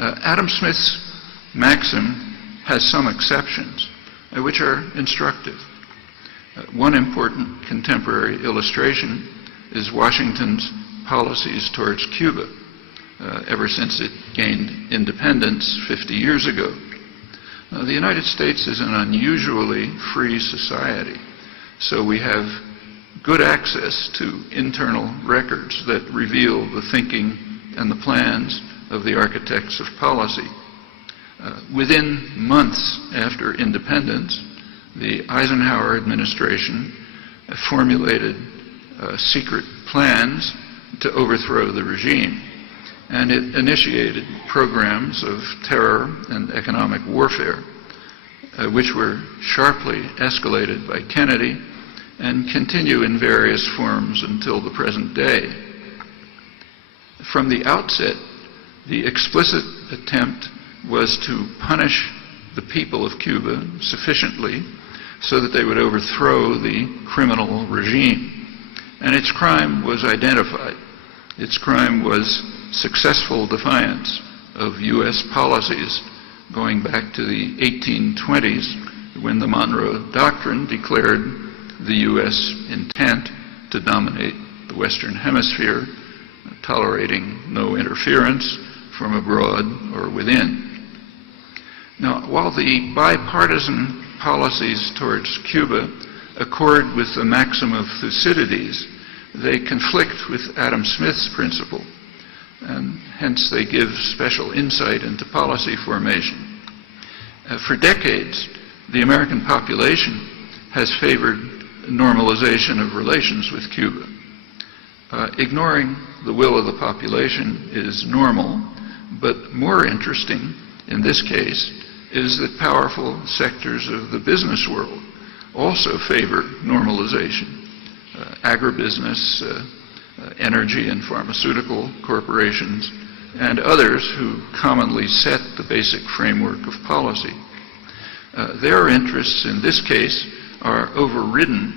Adam Smith's maxim has some exceptions, which are instructive. One important contemporary illustration is Washington's policies towards Cuba, ever since it gained independence 50 years ago. The United States is an unusually free society, so we have good access to internal records that reveal the thinking and the plans of the architects of policy. Within months after independence, the Eisenhower administration formulated secret plans to overthrow the regime, and it initiated programs of terror and economic warfare, which were sharply escalated by Kennedy and continue in various forms until the present day. From the outset, the explicit attempt was to punish the people of Cuba sufficiently so that they would overthrow the criminal regime. And its crime was identified. Its crime was successful defiance of U.S. policies going back to the 1820s, when the Monroe Doctrine declared the U.S. intent to dominate the Western Hemisphere, tolerating no interference from abroad or within. Now, while the bipartisan policies towards Cuba accord with the maxim of Thucydides, they conflict with Adam Smith's principle, and hence they give special insight into policy formation. For decades, the American population has favored normalization of relations with Cuba. Ignoring the will of the population is normal, but more interesting in this case is that powerful sectors of the business world also favor normalization. Agribusiness, energy and pharmaceutical corporations, and others who commonly set the basic framework of policy. Their interests in this case are overridden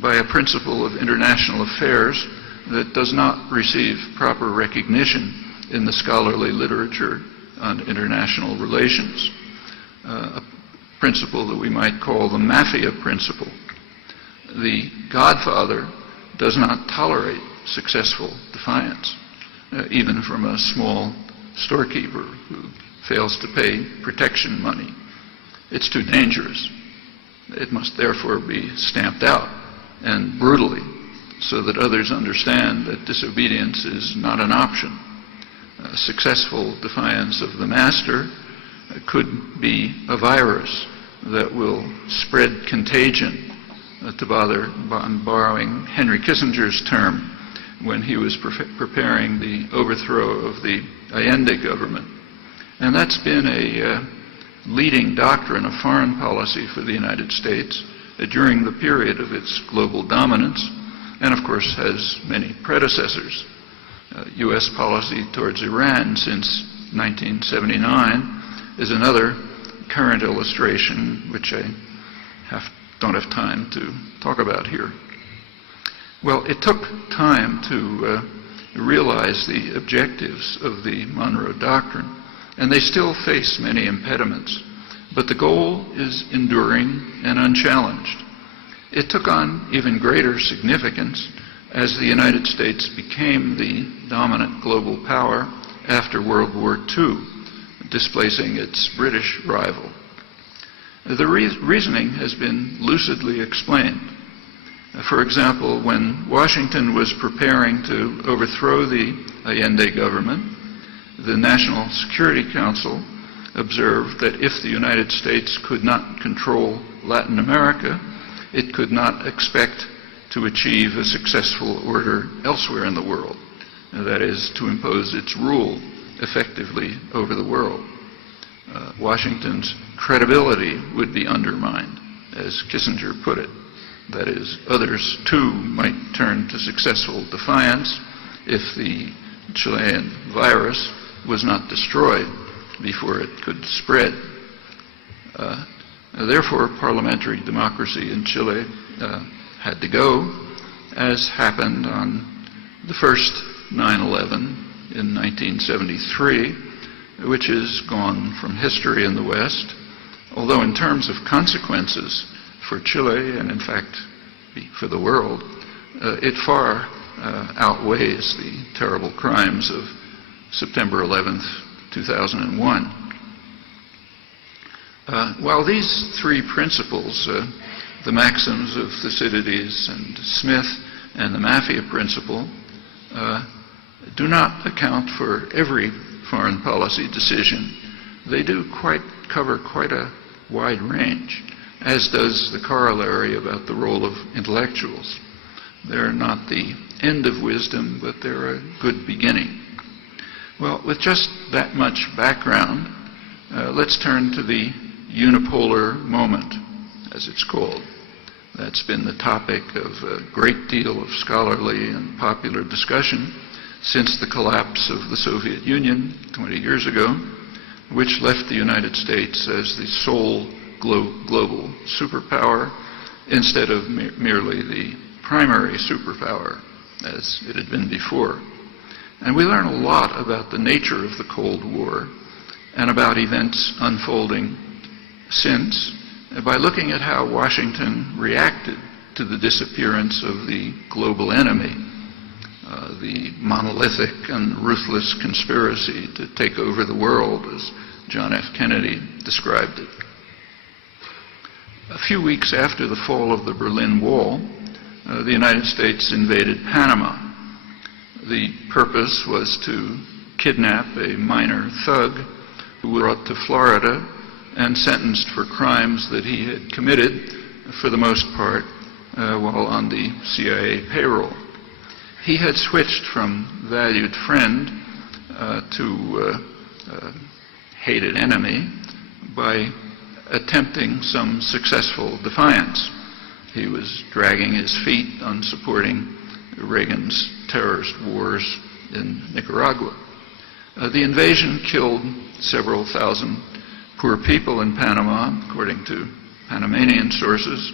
by a principle of international affairs that does not receive proper recognition in the scholarly literature on international relations, a principle that we might call the mafia principle. The godfather does not tolerate successful defiance, even from a small storekeeper who fails to pay protection money. It's too dangerous. It must therefore be stamped out, and brutally, so that others understand that disobedience is not an option. Successful defiance of the master could be a virus that will spread contagion, to borrowing Henry Kissinger's term when he was preparing the overthrow of the Allende government. And that's been a leading doctrine of foreign policy for the United States during the period of its global dominance, and of course has many predecessors. U.S. policy towards Iran since 1979 is another current illustration, which I don't have time to talk about here. Well, it took time to realize the objectives of the Monroe Doctrine, and they still face many impediments, but the goal is enduring and unchallenged. It took on even greater significance as the United States became the dominant global power after World War II, displacing its British rival. The reasoning has been lucidly explained. For example, when Washington was preparing to overthrow the Allende government, the National Security Council observed that if the United States could not control Latin America, it could not expect to achieve a successful order elsewhere in the world, that is, to impose its rule effectively over the world. Washington's credibility would be undermined, as Kissinger put it. That is, others too might turn to successful defiance if the Chilean virus was not destroyed before it could spread. Therefore, parliamentary democracy in Chile had to go, as happened on the first 9/11 in 1973, which is gone from history in the West, although in terms of consequences for Chile and in fact for the world, it far outweighs the terrible crimes of September 11th, 2001. While these three principles, the maxims of Thucydides and Smith and the Mafia principle, do not account for every foreign policy decision, they do cover quite a wide range, as does the corollary about the role of intellectuals. They're not the end of wisdom, but they're a good beginning. Well, with just that much background, let's turn to the unipolar moment, as it's called. That's been the topic of a great deal of scholarly and popular discussion since the collapse of the Soviet Union 20 years ago, which left the United States as the sole global superpower instead of merely the primary superpower as it had been before. And we learn a lot about the nature of the Cold War and about events unfolding since by looking at how Washington reacted to the disappearance of the global enemy, the monolithic and ruthless conspiracy to take over the world, as John F. Kennedy described it. A few weeks after the fall of the Berlin Wall, the United States invaded Panama. The purpose was to kidnap a minor thug who was brought to Florida and sentenced for crimes that he had committed, for the most part, while on the CIA payroll. He had switched from valued friend to hated enemy by attempting some successful defiance. He was dragging his feet on supporting Reagan's terrorist wars in Nicaragua. The invasion killed several thousand poor people in Panama, according to Panamanian sources,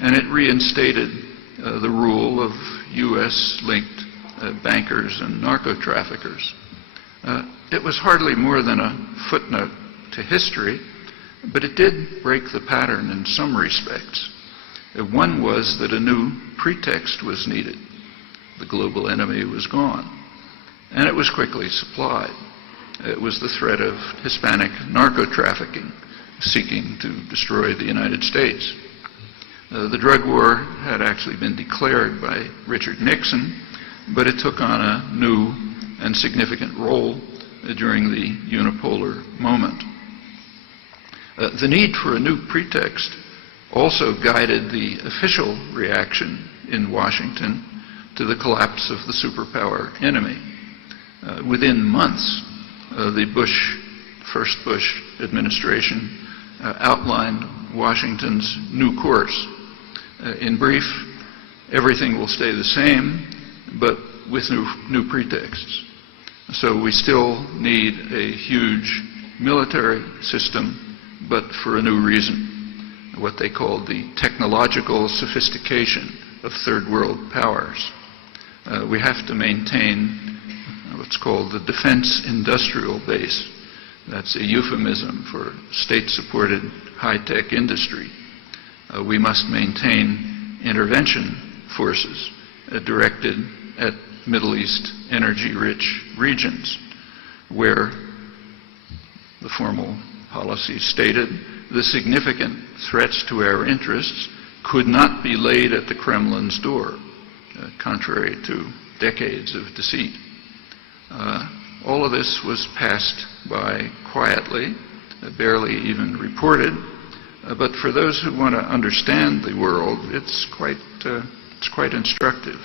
and it reinstated the rule of U.S.-linked bankers and narco-traffickers. It was hardly more than a footnote to history, but it did break the pattern in some respects. One was that a new pretext was needed. The global enemy was gone, and it was quickly supplied. It was the threat of Hispanic narco-trafficking seeking to destroy the United States. The drug war had actually been declared by Richard Nixon, but it took on a new and significant role during the unipolar moment. The need for a new pretext also guided the official reaction in Washington to the collapse of the superpower enemy. Within months, the first Bush administration outlined Washington's new course. In brief, everything will stay the same, but with new pretexts. So we still need a huge military system, but for a new reason, what they call the technological sophistication of third world powers. We have to maintain what's called the defense industrial base. That's a euphemism for state-supported high-tech industry. We must maintain intervention forces directed at Middle East energy-rich regions where the formal policy stated the significant threats to our interests could not be laid at the Kremlin's door, contrary to decades of deceit. All of this was passed by quietly, barely even reported, but for those who want to understand the world, it's quite instructive.